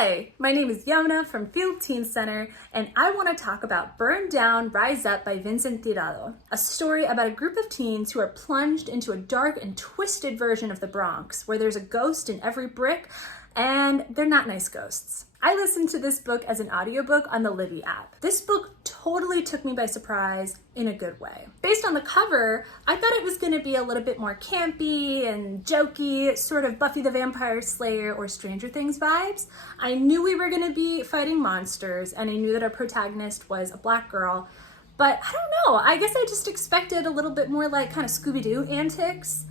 Hi, my name is Yona from Field Teen Center, and I want to talk about Burn Down, Rise Up by Vincent Tirado, a story about a group of teens who are plunged into a dark and twisted version of the Bronx, where there's a ghost in every brick, and they're not nice ghosts. I listened to this book as an audiobook on the Libby app. This book totally took me by surprise in a good way. Based on the cover, I thought it was going to be a little bit more campy and jokey, sort of Buffy the Vampire Slayer or Stranger Things vibes. I knew we were going to be fighting monsters, and I knew that our protagonist was a black girl, but I don't know, I guess I just expected a little bit more like kind of Scooby-Doo antics.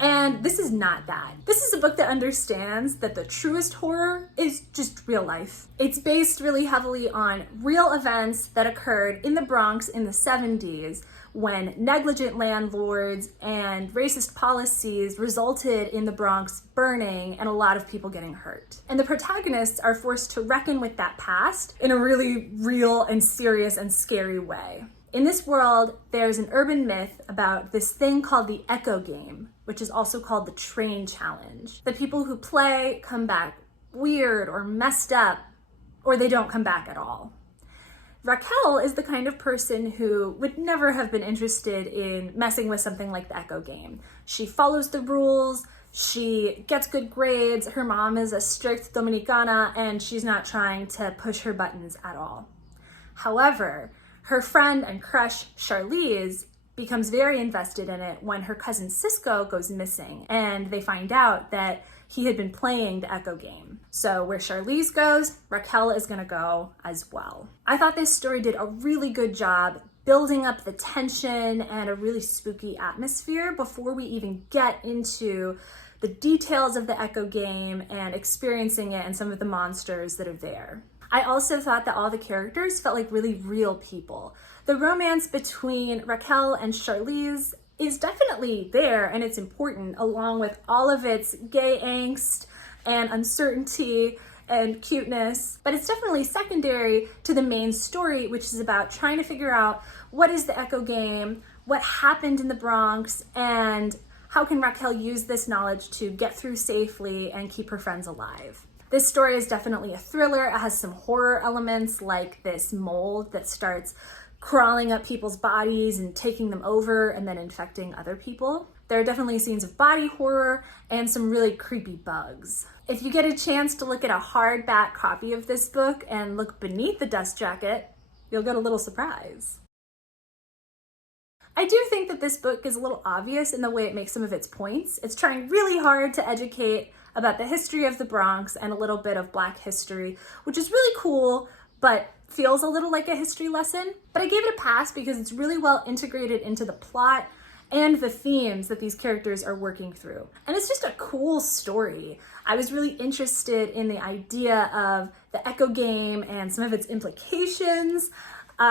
And this is not that. This is a book that understands that the truest horror is just real life. It's based really heavily on real events that occurred in the Bronx in the 70s when negligent landlords and racist policies resulted in the Bronx burning and a lot of people getting hurt. And the protagonists are forced to reckon with that past in a really real and serious and scary way. In this world, there's an urban myth about this thing called the Echo Game, which is also called the Train Challenge. The people who play come back weird or messed up, or they don't come back at all. Raquel is the kind of person who would never have been interested in messing with something like the Echo Game. She follows the rules, she gets good grades, her mom is a strict Dominicana, and she's not trying to push her buttons at all. However, her friend and crush, Charlize, becomes very invested in it when her cousin Cisco goes missing, and they find out that he had been playing the Echo Game. So where Charlize goes, Raquel is gonna go as well. I thought this story did a really good job building up the tension and a really spooky atmosphere before we even get into the details of the Echo Game and experiencing it and some of the monsters that are there. I also thought that all the characters felt like really real people. The romance between Raquel and Charlize is definitely there, and it's important, along with all of its gay angst and uncertainty and cuteness, but it's definitely secondary to the main story, which is about trying to figure out what is the Echo Game, what happened in the Bronx, and how can Raquel use this knowledge to get through safely and keep her friends alive. This story is definitely a thriller. It has some horror elements like this mold that starts crawling up people's bodies and taking them over and then infecting other people. There are definitely scenes of body horror and some really creepy bugs. If you get a chance to look at a hardback copy of this book and look beneath the dust jacket, you'll get a little surprise. I do think that this book is a little obvious in the way it makes some of its points. It's trying really hard to educate about the history of the Bronx and a little bit of Black history, which is really cool, but feels a little like a history lesson. But I gave it a pass because it's really well integrated into the plot and the themes that these characters are working through. And it's just a cool story. I was really interested in the idea of the Echo Game and some of its implications.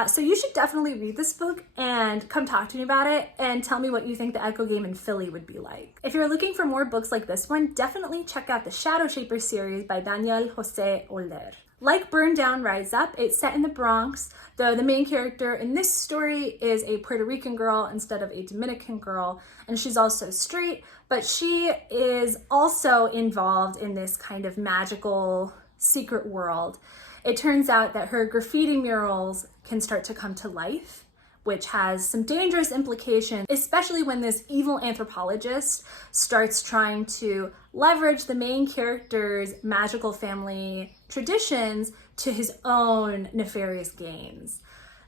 So you should definitely read this book and come talk to me about it and tell me what you think the Echo Game in Philly would be like. If you're looking for more books like this one, definitely check out the Shadow Shaper series by Daniel Jose Oller. Like Burn Down, Rise Up, it's set in the Bronx, though the main character in this story is a Puerto Rican girl instead of a Dominican girl, and she's also straight, but she is also involved in this kind of magical secret world. It turns out that her graffiti murals can start to come to life, which has some dangerous implications, especially when this evil anthropologist starts trying to leverage the main character's magical family traditions to his own nefarious gains.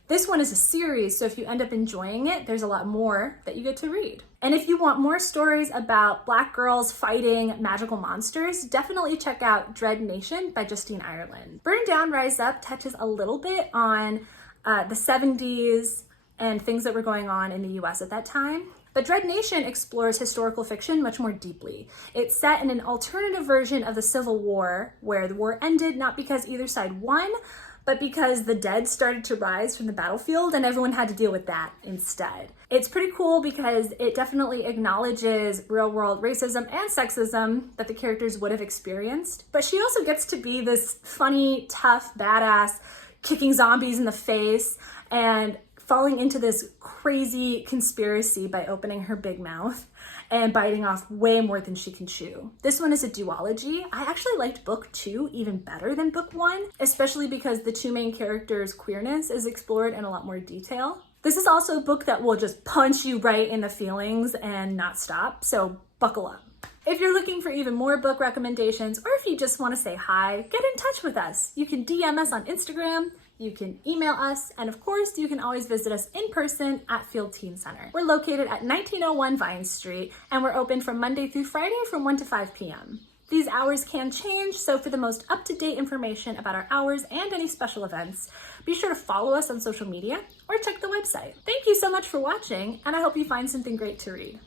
This one is a series, so if you end up enjoying it, there's a lot more that you get to read. And if you want more stories about Black girls fighting magical monsters, definitely check out Dread Nation by Justine Ireland. Burn Down, Rise Up touches a little bit on the 70s and things that were going on in the US at that time. But Dread Nation explores historical fiction much more deeply. It's set in an alternative version of the Civil War, where the war ended not because either side won, but because the dead started to rise from the battlefield and everyone had to deal with that instead. It's pretty cool because it definitely acknowledges real-world racism and sexism that the characters would have experienced, but she also gets to be this funny, tough, badass, kicking zombies in the face and falling into this crazy conspiracy by opening her big mouth. and biting off way more than she can chew. This one is a duology. I actually liked book 2 even better than book 1, especially because the two main characters' queerness is explored in a lot more detail. This is also a book that will just punch you right in the feelings and not stop, so buckle up. If you're looking for even more book recommendations, or if you just want to say hi, get in touch with us. You can DM us on Instagram, you can email us, and of course, you can always visit us in person at Field Teen Center. We're located at 1901 Vine Street, and we're open from Monday through Friday from 1 to 5 p.m. These hours can change, so for the most up-to-date information about our hours and any special events, be sure to follow us on social media or check the website. Thank you so much for watching, and I hope you find something great to read.